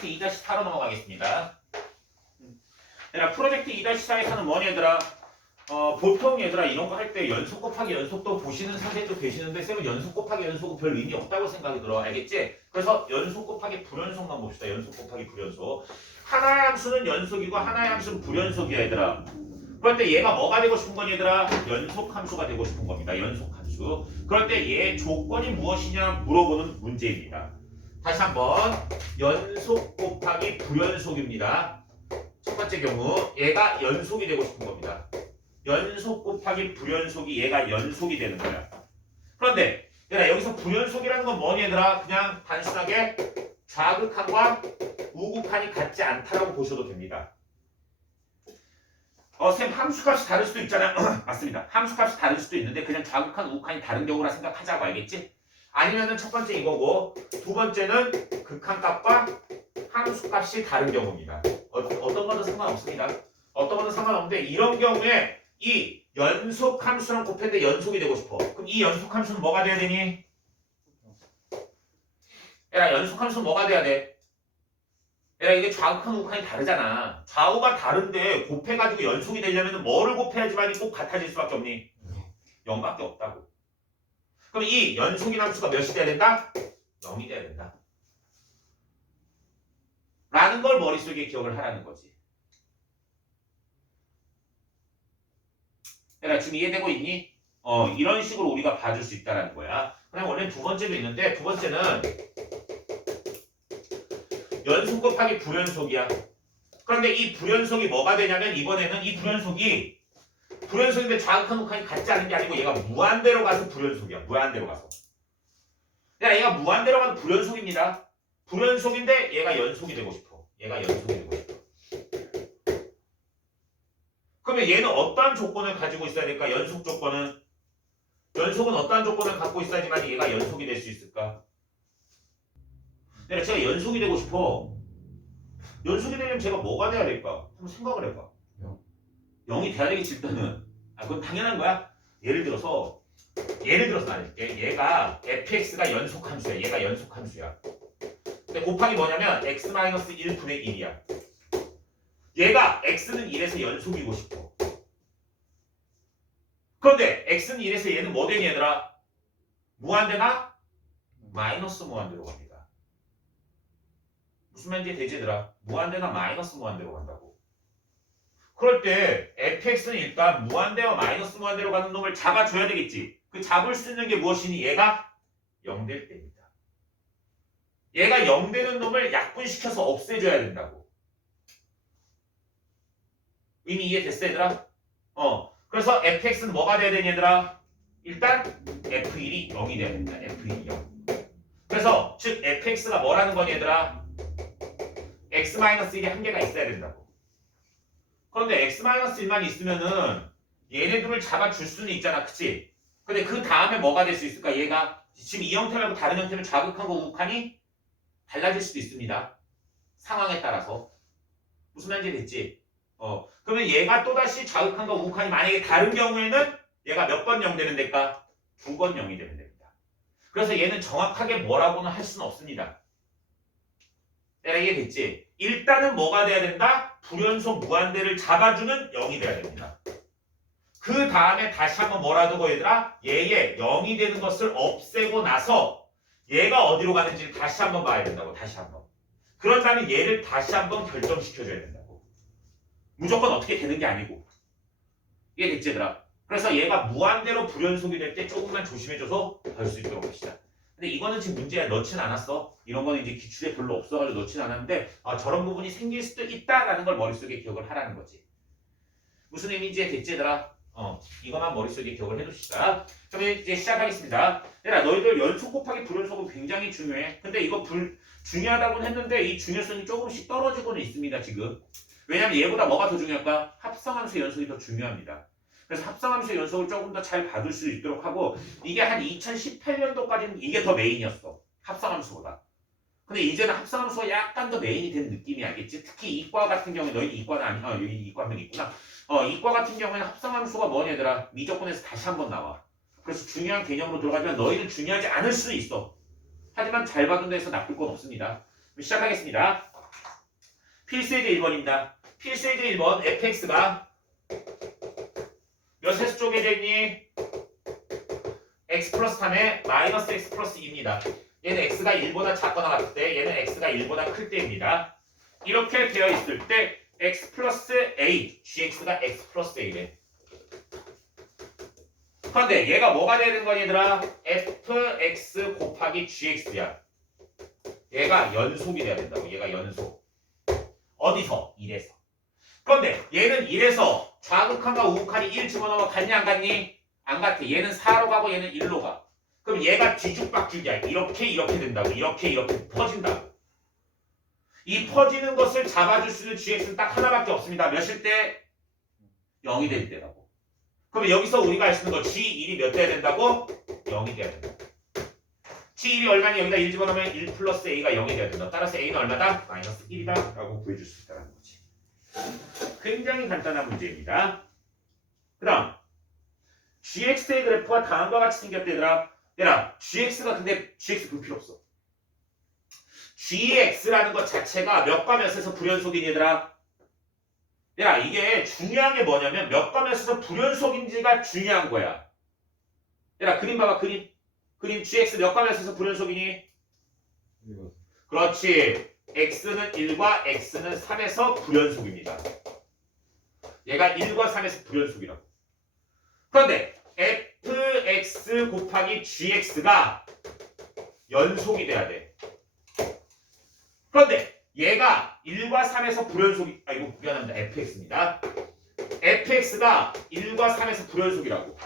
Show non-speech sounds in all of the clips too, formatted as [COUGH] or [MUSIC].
프로젝트 2-4로 넘어가겠습니다. 얘들아 프로젝트 2-4에서는 뭐니 얘들아? 어, 보통 얘들아 이런 거 할 때 연속 곱하기 연속도 보시는 사례도 되시는데 쌤은 연속 곱하기 연속은 별 의미 없다고 생각이 들어. 알겠지? 그래서 연속 곱하기 불연속만 봅시다. 연속 곱하기 불연속. 하나의 함수는 연속이고 하나의 함수는 불연속이야 얘들아. 그럴 때 얘가 뭐가 되고 싶은 거니 얘들아? 연속 함수가 되고 싶은 겁니다. 연속 함수. 그럴 때 얘 조건이 무엇이냐? 물어보는 문제입니다 다시 한번 연속 곱하기 불연속입니다 첫 번째 경우 얘가 연속이 되고 싶은 겁니다 연속 곱하기 불연속이 얘가 연속이 되는 거야. 그런데 얘들아 여기서 불연속이라는 건 뭐니 얘들아? 그냥 단순하게 좌극한과 우극한이 같지 않다라고 보셔도 됩니다. 어, 쌤 함수값이 다를 수도 있잖아요. [CLEARS THROAT] 맞습니다. 함수값이 다를 수도 있는데 그냥 좌극한, 우극한이 다른 경우라 생각하자고 알겠지? 아니면은 첫 번째 이거고 두 번째는 극한값과 함수값이 다른 경우입니다. 어, 어떤 거는 상관없습니다. 어떤 거는 상관없는데 이런 경우에 이 연속 함수랑 곱했는데 연속이 되고 싶어. 그럼 이 연속 함수는 뭐가 돼야 되니? 얘라 연속 함수는 뭐가 돼야 돼? 얘라 이게 좌우칸 우칸이 다르잖아. 좌우가 다른데 곱해가지고 연속이 되려면 뭐를 곱해야지만이 꼭 같아질 수밖에 없니? 0밖에 없다고. 그럼 이 연속인 함수가 몇이 돼야 된다? 0이 돼야 된다. 라는 걸 머릿속에 기억을 하라는 거지. 내가 지금 이해되고 있니? 어, 이런 식으로 우리가 봐줄 수 있다는 거야. 그냥 원래 두 번째도 있는데 두 번째는 연속 곱하기 불연속이야. 그런데 이 불연속이 뭐가 되냐면 이번에는 이 불연속이 불연속인데 좌극한 우칸이 같지 않은 게 아니고 얘가 무한대로 가서 불연속이야. 무한대로 가서. 야, 얘가 무한대로 가서 불연속입니다. 불연속인데 얘가 연속이 되고 싶어. 얘가 연속이 되고 싶어. 그러면 얘는 어떠한 조건을 가지고 있어야 될까? 연속 조건은 연속은 어떠한 조건을 갖고 있어야지만 얘가 연속이 될 수 있을까? 내가 제가 연속이 되고 싶어. 연속이 되려면 제가 뭐가 돼야 될까? 한번 생각을 해봐. 영. 0이 돼야 되겠지 일단은. 아 그건 당연한 거야. 예를 들어서 예를 들어서 말해줄게. 얘가 fx가 연속 함수야. 얘가 연속 함수야. 근데 곱하기 뭐냐면 x-1분의 1이야. 얘가 x는 1에서 연속이고 싶어. 그런데 x는 1에서 얘는 뭐 되니 얘들아? 무한대나 마이너스 무한대로 갑니다. 무슨 말인지 되지 얘들아? 무한대나 마이너스 무한대로 간다고. 그럴 때 fx는 일단 무한대와 마이너스 무한대로 가는 놈을 잡아줘야 되겠지. 그 잡을 수 있는 게 무엇이니? 얘가 0될 때입니다. 얘가 0 되는 놈을 약분시켜서 없애줘야 된다고. 이미 이해됐어 얘들아? 어 그래서 fx는 뭐가 돼야 되니 얘들아? 일단 f1이 0이 돼야 된다 f1이 0 그래서 즉 fx가 뭐라는 거니 얘들아? x-1이 한 개가 있어야 된다고 그런데 x-1만 있으면은 얘네들을 잡아줄 수는 있잖아 그치? 근데 그 다음에 뭐가 될 수 있을까? 얘가 지금 이 형태 말고 다른 형태면 좌극한과 우극한이 달라질 수도 있습니다 상황에 따라서 무슨 말인지 됐지? 어, 그러면 얘가 또다시 좌극한과 우극한이 만약에 다른 경우에는 얘가 몇 번 0 되는 데일까? 두 번 0이 되면 됩니다. 그래서 얘는 정확하게 뭐라고는 할 수는 없습니다. 내가 이해됐지? 일단은 뭐가 돼야 된다? 불연속 무한대를 잡아주는 0이 돼야 됩니다. 그 다음에 다시 한번 뭐라 두고 얘들아? 얘의 0이 되는 것을 없애고 나서 얘가 어디로 가는지 다시 한번 봐야 된다고 다시 한번. 다음에 얘를 다시 한번 결정시켜줘야 된다고. 무조건 어떻게 되는 게 아니고 이게 됐지 얘들아 그래서 얘가 무한대로 불연속이 될 때 조금만 조심해줘서 볼수 있도록 합시다 근데 이거는 지금 문제에 넣진 않았어. 이런 거는 이제 기출에 별로 없어가지고 넣진 않았는데 아, 저런 부분이 생길 수도 있다라는 걸 머릿속에 기억을 하라는 거지. 무슨 의미인지 됐지 얘들아? 어 이거만 머릿속에 기억을 해둡시다. 그러면 이제 시작하겠습니다. 얘들아 너희들 연속 곱하기 불연속은 굉장히 중요해. 근데 이거 불 중요하다고는 했는데 이 중요성이 조금씩 떨어지고는 있습니다 지금. 왜냐면 얘보다 뭐가 더 중요할까? 합성함수 연속이 더 중요합니다. 그래서 합성함수 연속을 조금 더 잘 받을 수 있도록 하고 이게 한 2018년도까지는 이게 더 메인이었어. 합성함수보다. 근데 이제는 합성함수가 약간 더 메인이 된 느낌이 알겠지? 특히 이과 같은 경우에 너희 이과는 아니 어 여기 이과 한명 있구나. 어 이과 같은 경우에는 합성함수가 뭐냐 얘들아 미적분에서 다시 한번 나와. 그래서 중요한 개념으로 들어가지만 너희는 중요하지 않을 수 있어. 하지만 잘 받은 데서 나쁠 건 없습니다. 시작하겠습니다. 필수에게 1번입니다. 필수에게 1번 fx가 몇 세수 쪼개져 있니? x 플러스 3에 마이너스 x 플러스 2입니다. 얘는 x가 1보다 작거나 같을 때 얘는 x가 1보다 클 때입니다. 이렇게 되어 있을 때 x 플러스 a, gx가 x 플러스 a래. 그런데 얘가 뭐가 되는 거니 얘들아? fx 곱하기 gx야. 얘가 연속이 돼야 된다고. 얘가 연속. 어디서? 1에서. 그런데 얘는 1에서 좌극한과 우극한이 1 집어넣어 갔니 안 갔니? 안 같아. 얘는 4로 가고 얘는 1로 가. 그럼 얘가 뒤죽박죽이야. 이렇게 이렇게 된다고. 이렇게 이렇게 퍼진다고. 이 퍼지는 것을 잡아줄 수 있는 gx는 딱 하나밖에 없습니다. 몇일 때? 0이 될 때라고. 그럼 여기서 우리가 알 수 있는 거 g1이 몇 돼야 된다고? 0이 돼야 된다. g1이 얼마니 여기다 1 집어넣으면 1 플러스 a가 0이 돼야 된다. 따라서 a는 얼마다? 마이너스 1이다. 라고 구해줄 수 있다는 거지. 굉장히 간단한 문제입니다. 그 다음 gx의 그래프가 다음과 같이 생겼대 얘들아. 얘들아 gx가 근데 gx 볼 필요 없어. gx라는 것 자체가 몇과 몇에서 불연속인 얘들아. 얘들아 이게 중요한 게 뭐냐면 몇과 몇에서 불연속인지가 중요한 거야. 얘들아 그림 봐봐 그림. 그림 gx 몇과 몇에서 불연속이니? 그렇지. X는 1과 x는 3에서 불연속입니다. 얘가 1과 3에서 불연속이라고. 그런데 fx 곱하기 gx가 연속이 돼야 돼. 그런데 얘가 1과 3에서 불연속이 아 이거 미안합니다. fx입니다. fx가 1과 3에서 불연속이라고.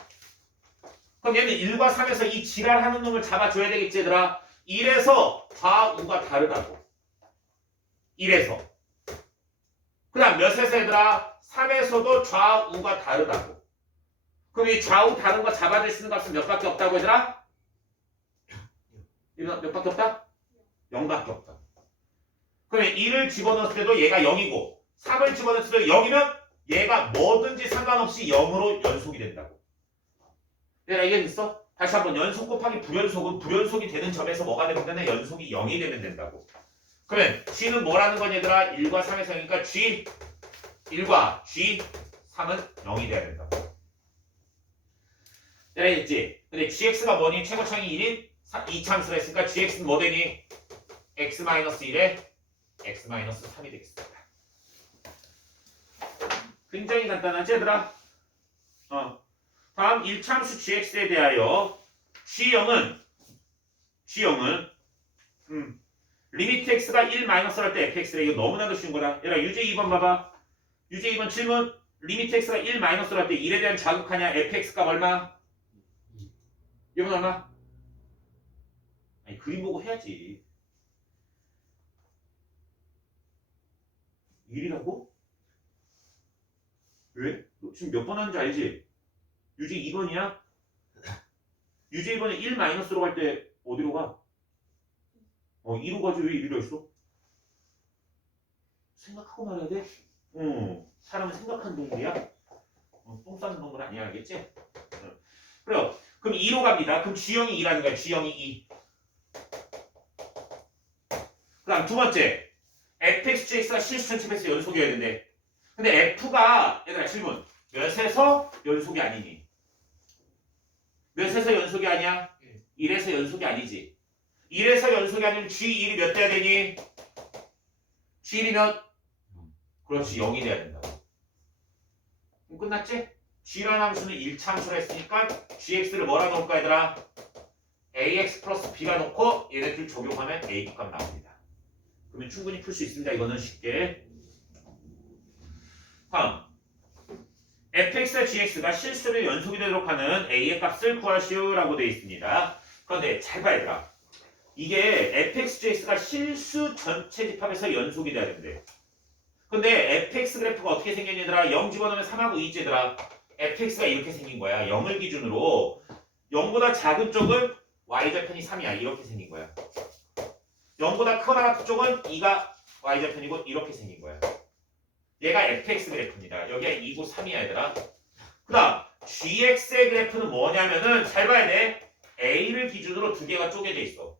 그럼 얘는 1과 3에서 이 지랄하는 놈을 잡아줘야 되겠지 얘들아. 1에서 좌우가 다르다고. 1에서. 그 다음 몇에서 얘들아? 3에서도 좌우가 다르다고. 그럼 이 좌우 다른 거 잡아줄 수 있는 값은 몇 밖에 없다고 얘들아? 몇 밖에 없다? 0밖에 없다. 그럼 1을 집어넣을 때도 얘가 0이고 3을 집어넣을 때도 0이면 얘가 뭐든지 상관없이 0으로 연속이 된다고. 내가 이해됐어? 다시 한번 연속 곱하기 불연속은 불연속이 되는 점에서 뭐가 되면 되나? 연속이 0이 되면 된다고. 그러면 G는 뭐라는 건 얘들아? 1과 3에서 0이니까 G 1과 G 3은 0이 돼야 된다고. 알겠지? 근데 GX가 뭐니? 최고창이 1인 2참수가 있으니까 GX는 뭐 되니? X-1에 X-3이 되겠습니다. 굉장히 간단하지 얘들아? 어. 다음 1참수 GX에 대하여 G0은 G0은 음, 리미트 x가 1 마이너스 할 때 fx래 이거 너무나도 쉬운 거다. 얘들아 유제 2번 봐봐. 유제 2번 질문 리미트 x가 1 마이너스 할때 1에 대한 자극하냐 fx 값 얼마? 2번 얼마? 아니 그림 보고 해야지. 1이라고? 왜? 너 지금 몇 번 하는지 알지? 유제 2번이야? 유제 2번에 1 마이너스로 갈 때 어디로 가? 어, 2로 가지 왜 1이라 했어? 생각하고 말해야 돼? 어, 사람은 생각하는 동물이야? 어, 똥 싸는 동물 아니야, 알겠지? 어. 그래요. 그럼 2로 갑니다. 그럼 G형이 2라는 거야, G형이 2. 그 다음 두 번째. fxgx가 실수 전체에서 연속이어야 된대. 근데 f가, 얘들아, 질문. 몇에서 연속이 아니니? 몇에서 연속이 아니야? 1에서 연속이 아니지. 1에서 연속이 아니면 G1이 몇 돼야 되니? G1이면 그렇지 0이 돼야 된다고. 그럼 끝났지? G라는 함수는 1참수라 했으니까 GX를 뭐라 놓을까 얘들아? AX 플러스 B가 놓고 얘네들 적용하면 A 값 나옵니다. 그러면 충분히 풀 수 있습니다. 이거는 쉽게. 다음 fx와 gx가 실수로 연속이 되도록 하는 a의 값을 구하시오라고 되어 있습니다. 그런데 잘 봐야 되라. 이게 fxgx가 실수 전체 집합에서 연속이 돼야 된대. 근데 fx 그래프가 어떻게 얘들아? 0 집어넣으면 3하고 2지 얘들아. fx가 이렇게 생긴 거야. 0을 기준으로 0보다 작은 쪽은 y좌편이 3이야. 이렇게 생긴 거야. 0보다 크거나 쪽은 2가 y좌편이고 이렇게 생긴 거야. 얘가 fx 그래프입니다. 여기가 2고 3이야 얘들아. 그 다음 gx의 그래프는 뭐냐면은 잘 봐야 돼. a를 기준으로 두 개가 쪼개져 있어.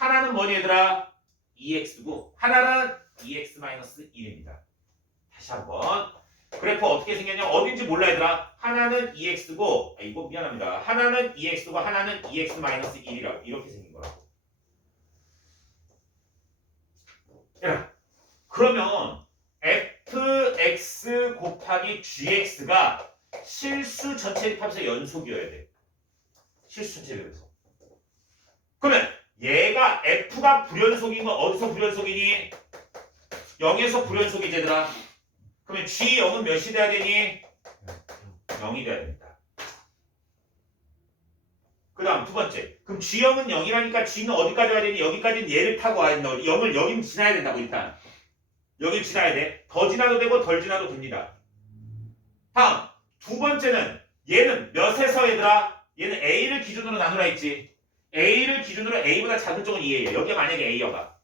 하나는 뭐니 얘들아? 2x고 하나는 2x-1입니다. 다시 한번. 그래프 어떻게 생겼냐? 어딘지 몰라 얘들아. 하나는 2x고 아, 이거 미안합니다. 하나는 2x고 하나는 2x-1이라고 이렇게 생긴 거라고. 야 그러면 fx 곱하기 gx가 실수 전체 합에서 연속이어야 돼. 실수 전체 합에서. 그러면 얘가 f가 불연속인 건 어디서 불연속이니 0에서 불연속이지 얘들아 그러면 G0은 몇이 돼야 되니? 0이 돼야 됩니다. 그 다음 두 번째. 그럼 G0은 0이라니까 G는 어디까지 와야 되니? 여기까지는 얘를 타고 와야 된다. 0을 여기 지나야 된다고 일단. 여기 지나야 돼. 더 지나도 되고 덜 지나도 됩니다. 다음 두 번째는 얘는 몇에서 얘들아? 얘는 A를 기준으로 나누라 했지. A를 기준으로 A보다 작은 쪽은 2예요. 여기가 만약에 A여가.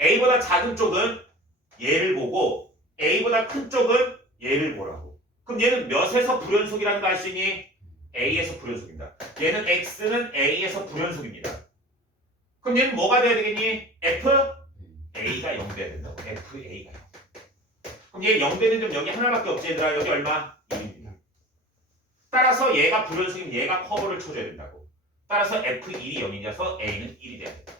A보다 작은 쪽은 얘를 보고 A보다 큰 쪽은 얘를 보라고. 그럼 얘는 몇에서 불연속이라는 거알수 있니? A에서 불연속입니다. 얘는 X는 A에서 불연속입니다. 그럼 얘는 뭐가 돼야 되겠니? F? A가 0 돼야 된다고. F, A가 0. 그럼 얘 0 되는 점 여기 하나밖에 없지 얘들아. 여기 얼마? 1입니다. 따라서 얘가 불연속이면 얘가 커버를 쳐줘야 된다고. 따라서 F1이 0이냐서 A는 1이 돼야 됩니다.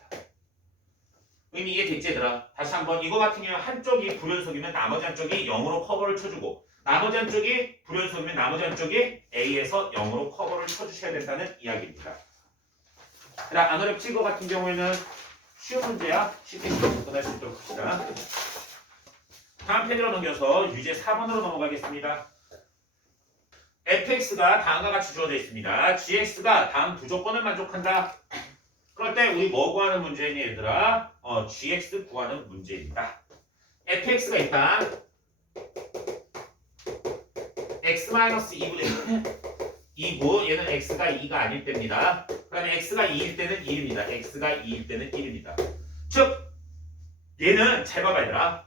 의미 이해됐지 얘들아? 다시 한번 이거 같은 경우는 한쪽이 불연속이면 나머지 한쪽이 0으로 커버를 쳐주고 나머지 한쪽이 불연속이면 나머지 한쪽이 A에서 0으로 커버를 쳐주셔야 된다는 이야기입니다. 그다음 안 어렵지 이거 같은 경우에는 쉬운 문제야 쉽게 접근할 수 있도록 합시다. 다음 페이지로 넘겨서 유제 4번으로 넘어가겠습니다. Fx가 다음과 같이 주어져 있습니다. gx가 다음 두 조건을 만족한다. 그럴 때 우리 뭐 구하는 문제니 얘들아? 어, gx 구하는 문제입니다. fx가 일단 x-2분의 2고 얘는 x가 2가 아닐 때입니다. 그다음에 x가 2일 때는 1입니다. x가 2일 때는 1입니다. 즉 얘는 잘 봐봐 얘들아.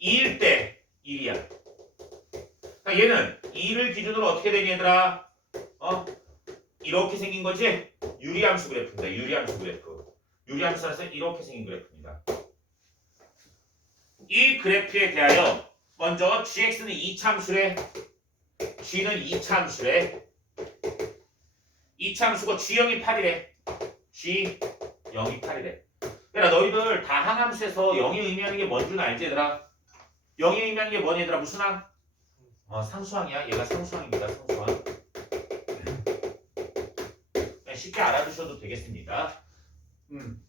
2일 때 1이야. 그러니까 얘는 2를 기준으로 어떻게 되니 얘들아? 어? 이렇게 생긴 거지? 유리함수 그래프입니다. 유리함수 그래프. 유리함수라서 이렇게 생긴 그래프입니다. 이 그래프에 대하여 먼저 gx는 2참수래 g는 2참수래 2참수고 g0이 8이래 g 0이 8이래 얘들아 너희들 다항함수에서 0이 의미하는 게 뭔 줄 알지 얘들아? 0이 의미하는 게 뭐니 얘들아 무슨 항? 어, 상수항이야 얘가 상수항입니다 상수항 그냥 쉽게 알아두셔도 되겠습니다. 음.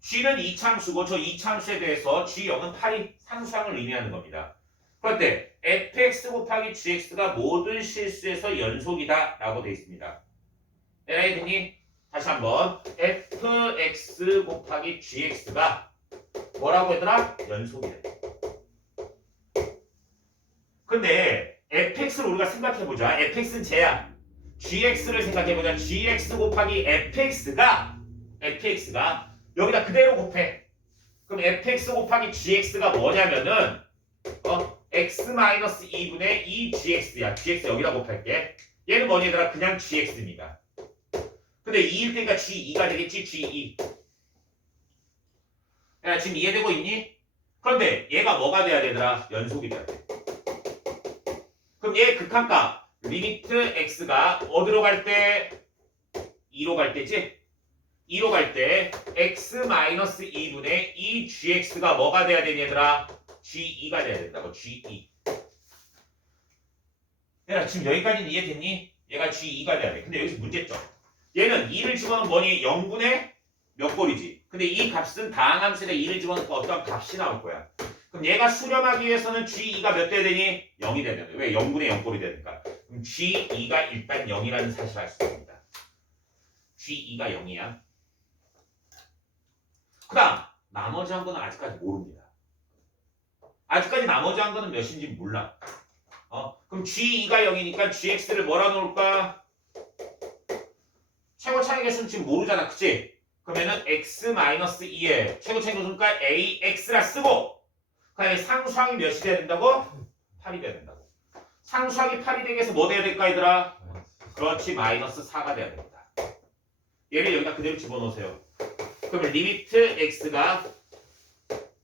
G는 이참수고 저 이참수에 대해서 G0은 8이 상수항을 의미하는 겁니다. 그런데 fx 곱하기 gx가 모든 실수에서 연속이다 라고 되어 있습니다. 에라이드니 다시 한번 fx 곱하기 gx가 뭐라고 했더라? 연속이래. 근데 fx를 우리가 생각해보자. fx는 쟤야. gx를 생각해보자. gx 곱하기 fx가 fx가 여기다 그대로 곱해. 그럼 fx 곱하기 gx가 뭐냐면은 어 x-2분의 2gx야. gx 여기다 곱할게. 얘는 뭐니 얘들아? 그냥 gx입니다. 근데 2일 때니까 g2가 되겠지? g2. 야 지금 이해되고 있니? 그런데 얘가 뭐가 돼야 되더라? 연속이 돼야 돼. 그럼 얘 극한값 리미트 x가 어디로 갈 때? 2로 갈 때지? 2로 갈 때 x-2분의 2gx가 뭐가 돼야 되니 얘들아? g2가 돼야 된다고 g2 얘들아 지금 여기까지는 이해됐니? 얘가 g2가 돼야 돼 근데 여기서 문제점 얘는 2를 집어넣으면 뭐니? 0분의 몇 꼴이지 근데 이 값은 다항함수에 2를 집어넣으니까 어떤 값이 나올 거야 그럼 얘가 수렴하기 위해서는 g2가 몇 돼야 되니? 0이 돼야 돼. 왜? 0분의 0꼴이 되니까. 그럼 g2가 일단 0이라는 사실을 알 수 있습니다. g2가 0이야. 그 다음 나머지 한 거는 아직까지 모릅니다. 아직까지 나머지 한 거는 몇인지 몰라. 어? 그럼 g2가 0이니까 gx를 뭐라 놓을까? 최고 차이 개수는 지금 모르잖아. 그치? 그러면은 x-2에 최고 차이 개수니까 ax라 쓰고 그다음에 상수항이 몇이 돼야 된다고? 8이 돼야 된다고. 상수항이 8이 되기 위해서 뭐 돼야 될까 얘들아? 그렇지 마이너스 4가 돼야 됩니다. 얘를 여기다 그대로 집어넣으세요. 그러면 리미트 x가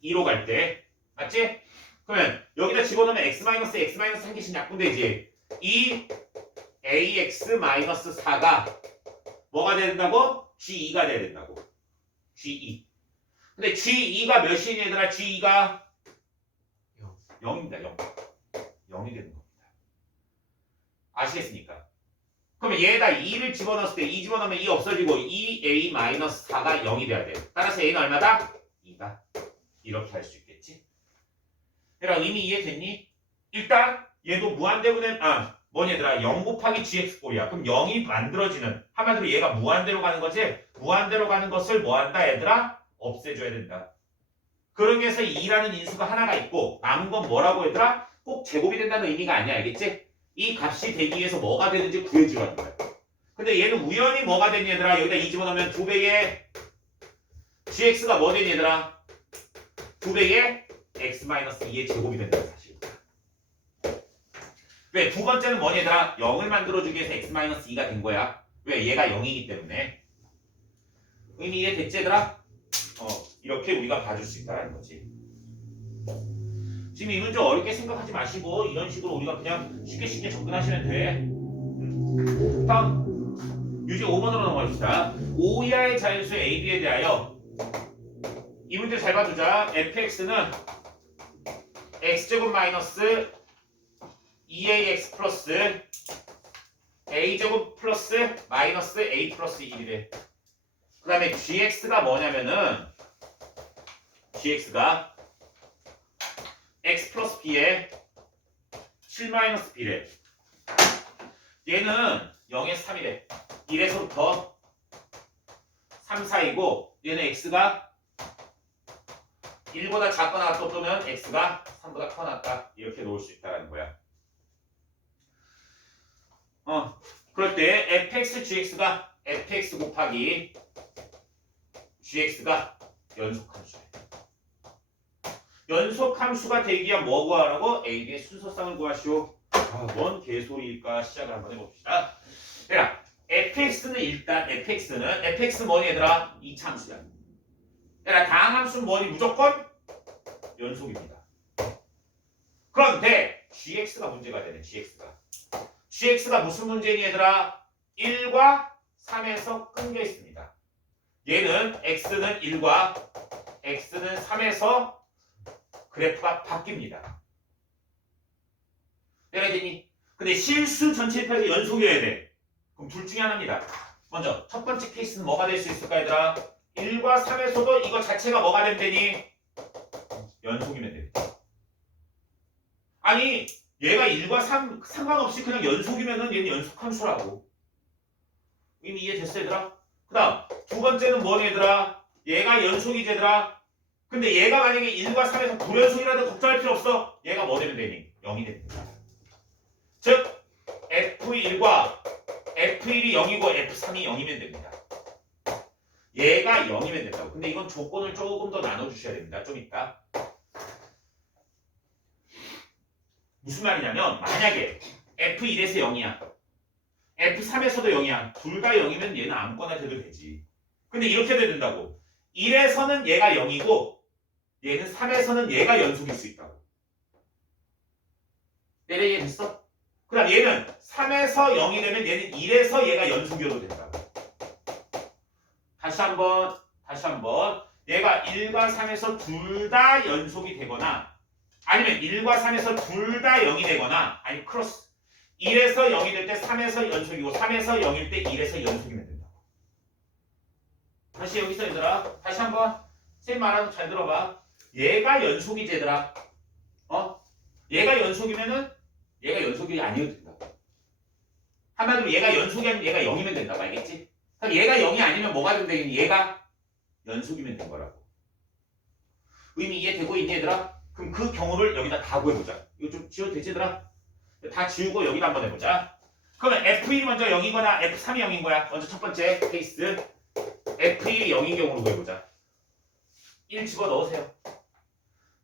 2로 갈 때 맞지? 그러면 여기다 집어넣으면 x 마이너스 x 마이너스 한 개씩 약분되지. 이 ax 마이너스 4가 뭐가 된다고? g2가 돼야 된다고. g2. 근데 g2가 몇이니 얘들아? g2가 0입니다. 0. 0이 되는 겁니다. 아시겠습니까? 그러면 얘에다 2를 집어넣었을 때 2 집어넣으면 2 없어지고 2a 마이너스 4가 0이 돼야 돼. 따라서 a는 얼마다? 2다. 이렇게 할 수 있겠지? 얘들아 의미 이해됐니? 일단 얘도 무한대분의 아 뭐니 얘들아 0 곱하기 gx 꼴이야. 그럼 0이 만들어지는 한마디로 얘가 무한대로 가는 거지 무한대로 가는 것을 뭐 한다 얘들아? 없애줘야 된다. 그러기 위해서 2라는 인수가 하나가 있고 남은 건 뭐라고 얘들아? 꼭 제곱이 된다는 의미가 아니야 알겠지? 이 값이 되기 위해서 뭐가 되는지 구해주라는 거야. 근데 얘는 우연히 뭐가 된 얘들아? 여기다 2 집어넣으면 2배의 gx가 뭐 된 얘들아? 2배의 x-2의 제곱이 된다는 사실이야. 왜? 두 번째는 뭐니 얘들아? 0을 만들어주기 위해서 x-2가 된 거야. 왜? 얘가 0이기 때문에. 의미 이해 됐지 얘들아? 어, 이렇게 우리가 봐줄 수 있다는 거지. 지금 이 문제 어렵게 생각하지 마시고 이런 식으로 우리가 그냥 쉽게 쉽게 접근하시면 돼. 음. 다음 유제 5번으로 넘어갑시다. 5 이하의 자연수 A, B에 대하여 이 문제 잘 봐두자. fx는 x제곱 마이너스 2ax 플러스 a제곱 플러스 마이너스 a 플러스 1이래. 그 다음에 gx가 뭐냐면은 gx가 x 플러스 b에 7 마이너스 b래. 얘는 0에서 3이래. 1에서부터 3 사이고 얘는 x가 1보다 작거나 같으면 x가 3보다 커 낫다. 이렇게 놓을 수 있다는 거야. 어, 그럴 때 fx gx가 fx 곱하기 gx가 연속함수야. 연속 함수가 되기 위한 뭐 구하라고? A의 순서쌍을 구하시오. 아, 뭔 개소리일까 시작을 한번 해봅시다. 야, fx는 일단 fx는 fx 뭐니 얘들아? 이참수야. 야, 다항함수는 뭐니? 무조건 연속입니다. 그런데 gx가 문제가 되네. gx가. gx가 무슨 문제니 얘들아? 1과 3에서 끊겨 있습니다. 얘는 x는 1과 x는 3에서 그래프가 바뀝니다. 내가 되니? 근데 실수 전체 입에서 연속이어야 돼. 그럼 둘 중에 하나입니다. 먼저 첫 번째 케이스는 뭐가 될 수 있을까 얘들아? 1과 3에서도 이거 자체가 뭐가 된다니? 연속이면 됩니다. 아니 얘가 1과 3 상관없이 그냥 연속이면은 얘는 연속함수라고. 이미 이해됐어 얘들아? 그 다음 두 번째는 뭐니 얘들아? 얘가 연속이지 얘들아? 근데 얘가 만약에 1과 3에서 불연속이라도 걱정할 필요 없어. 얘가 뭐 되면 되니? 0이 됩니다. 즉 F1과 F1이 0이고 F3이 0이면 됩니다. 얘가 0이면 된다고. 근데 이건 조건을 조금 더 나눠주셔야 됩니다. 좀 이따. 무슨 말이냐면 만약에 F1에서 0이야. F3에서도 0이야. 둘 다 0이면 얘는 아무거나 돼도 되지. 근데 이렇게 돼야 된다고. 1에서는 얘가 0이고 얘는 3에서는 얘가 연속일 수 있다고. 내려 이해됐어? 그럼 얘는 3에서 0이 되면 얘는 1에서 얘가 연속이어도 된다고. 다시 한번 다시 한번 얘가 1과 3에서 둘 다 연속이 되거나 아니면 1과 3에서 둘 다 0이 되거나 아니 크로스 1에서 0이 될 때 3에서 연속이고 3에서 0일 때 1에서 연속이면 된다고. 다시 여기서 얘들아 다시 한번 쌤 말하는 거잘 들어봐. 얘가 연속이지 얘들아. 어? 얘가 연속이면은 얘가 연속이 아니어도 된다고. 한마디로 얘가 연속이 아니면 얘가 0이면 된다고 알겠지? 그럼 얘가 0이 아니면 뭐가 된다니 얘가 연속이면 된 거라고. 의미 이해되고 있니 얘들아? 그럼 그 경우를 여기다 다 구해보자. 이거 좀 지워도 되지 얘들아? 다 지우고 여기다 한번 해보자. 그러면 F1이 먼저 0이거나 F3이 0인 거야. 먼저 첫 번째 케이스 F1이 0인 경우로 구해보자. 1 집어넣으세요.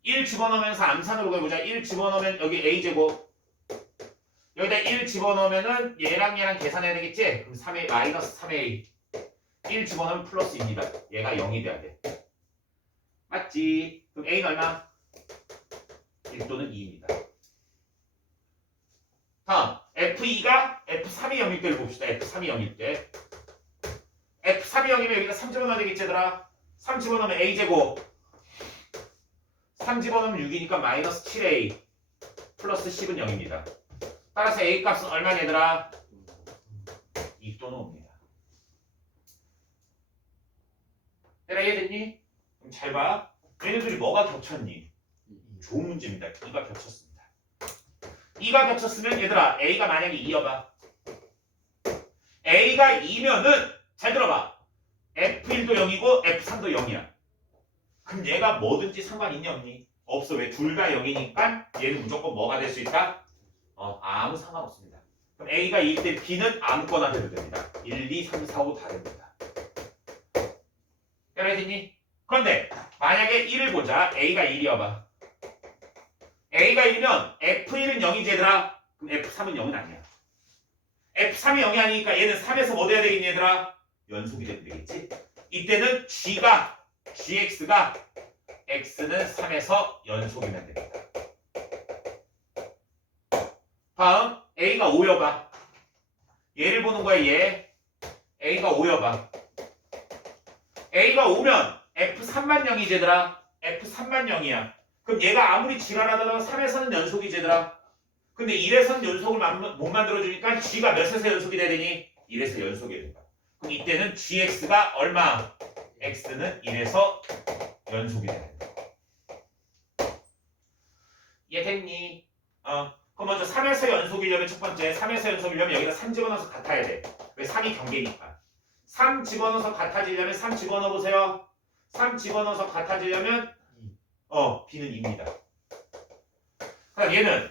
1 집어넣으면서 암산으로 구해보자. 1 집어넣으면 여기 A제곱 여기다 1 집어넣으면은 얘랑 얘랑 계산해야 되겠지? 그럼 3A 마이너스 3A 1 집어넣으면 플러스 2입니다. 얘가 0이 돼야 돼. 맞지? 그럼 A는 얼마? 1 또는 2입니다. 다음 F2가 F3이 0일 때를 봅시다. F3이 0일 때. F3이 0이면 여기다 3 집어넣어야 되겠지 얘들아? 3 집어넣으면 A제곱 3 집어넣으면 6이니까 마이너스 7A 플러스 10은 0입니다. 따라서 A 값은 얼마냐 얘들아? 2 또는 5입니다. 얘들아 이해됐니? 그럼 잘 봐. 얘네들이 뭐가 겹쳤니? 좋은 문제입니다. 2가 겹쳤습니다. 2가 겹쳤으면 얘들아 A가 만약에 2여봐. A가 2면은 잘 들어봐. F1도 0이고 F3도 0이야. 그럼 얘가 뭐든지 상관 있니 없니? 없어. 왜? 둘 다 0이니까 얘는 무조건 뭐가 될 수 있다? 어, 아무 상관없습니다. 그럼 A가 2일 때 B는 아무거나 돼도 됩니다. 1, 2, 3, 4, 5 다 됩니다. 알아듣니? 그런데 만약에 1을 보자. A가 1이어봐. A가 1이면 F1은 0이지 얘들아. 그럼 F3은 0은 아니야. F3이 0이 아니니까 얘는 3에서 뭐 돼야 되겠니 얘들아? 연속이 되면 되겠지? 이때는 G가 GX가 X는 3에서 연속이면 됩니다. 다음 A가 5여봐. 얘를 보는 거야 얘. A가 5여봐. A가 5면 F3만 0이 제들아. F3만 0이야. 그럼 얘가 아무리 지랄하더라도 3에서는 연속이 제들아. 근데 1에서는 연속을 만- 못 만들어주니까 G가 몇에서 연속이 되니? 1에서 연속이 된다. 그럼 이때는 GX가 얼마? X는 1에서 연속이 된다. 이해됐니? 어. 그럼 먼저 3에서 연속이려면 첫 번째 3에서 연속이려면 여기다 3 집어넣어서 같아야 돼. 왜 3이 경계니까. 3 집어넣어서 같아지려면 3 집어넣어 보세요. 3 집어넣어서 같아지려면 어 B는 2입니다. 그럼 얘는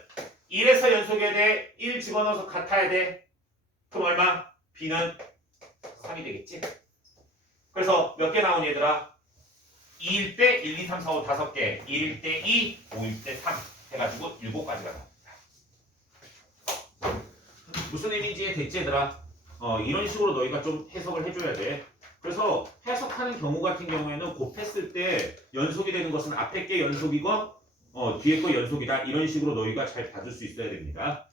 1에서 연속해야 돼. 1 집어넣어서 같아야 돼. 그럼 얼마? B는 3이 되겠지? 그래서 몇 개 나오니 얘들아? 2일 때 1, 2, 3, 4, 5 5개 1일 때 2, 5일 때 3 해가지고 7가지가 나옵니다. 무슨 됐지 얘들아? 어, 이런 식으로 너희가 좀 해석을 해줘야 돼. 그래서 해석하는 경우 같은 경우에는 곱했을 때 연속이 되는 것은 앞에 게 연속이고 어, 뒤에 거 연속이다. 이런 식으로 너희가 잘 봐줄 수 있어야 됩니다.